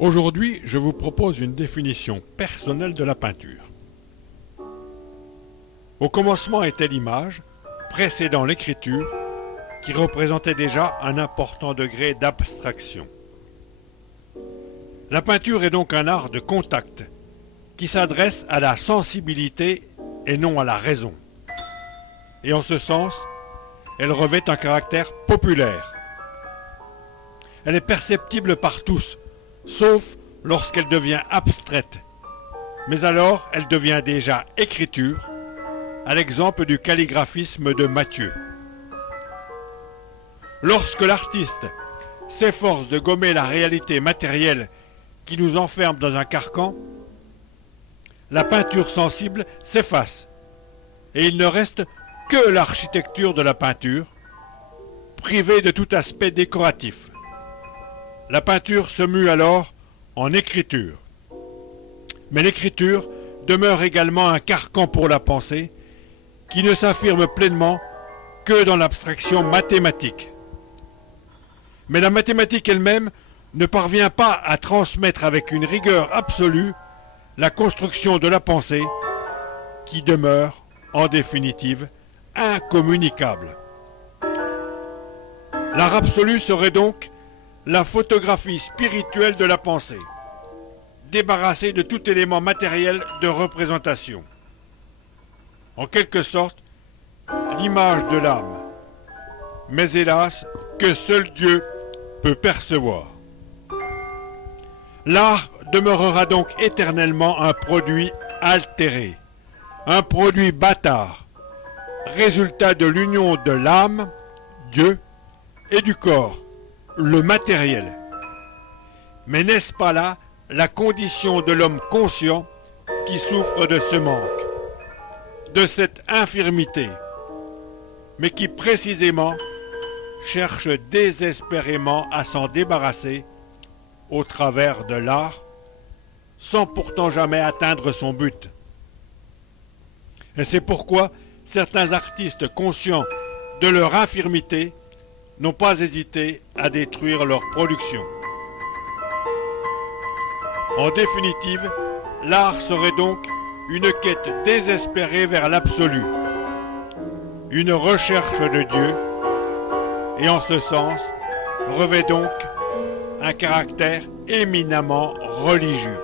Aujourd'hui, je vous propose une définition personnelle de la peinture. Au commencement était l'image, précédant l'écriture, qui représentait déjà un important degré d'abstraction. La peinture est donc un art de contact, qui s'adresse à la sensibilité et non à la raison. Et en ce sens, elle revêt un caractère populaire. Elle est perceptible par tous, sauf lorsqu'elle devient abstraite. Mais alors, elle devient déjà écriture, à l'exemple du calligraphisme de Mathieu. Lorsque l'artiste s'efforce de gommer la réalité matérielle qui nous enferme dans un carcan, la peinture sensible s'efface et il ne reste que l'architecture de la peinture, privée de tout aspect décoratif. La peinture se mue alors en écriture. Mais l'écriture demeure également un carcan pour la pensée qui ne s'affirme pleinement que dans l'abstraction mathématique. Mais la mathématique elle-même ne parvient pas à transmettre avec une rigueur absolue la construction de la pensée qui demeure, en définitive, incommunicable. L'art absolu serait donc la photographie spirituelle de la pensée, débarrassée de tout élément matériel de représentation. En quelque sorte, l'image de l'âme, mais hélas, que seul Dieu peut percevoir. L'art demeurera donc éternellement un produit altéré, un produit bâtard, résultat de l'union de l'âme, Dieu, et du corps, le matériel. Mais n'est-ce pas là la condition de l'homme conscient qui souffre de ce manque, de cette infirmité, mais qui précisément cherche désespérément à s'en débarrasser au travers de l'art, sans pourtant jamais atteindre son but. Et c'est pourquoi certains artistes conscients de leur infirmité n'ont pas hésité à détruire leur production. En définitive, l'art serait donc une quête désespérée vers l'absolu, une recherche de Dieu, et en ce sens, revêt donc un caractère éminemment religieux.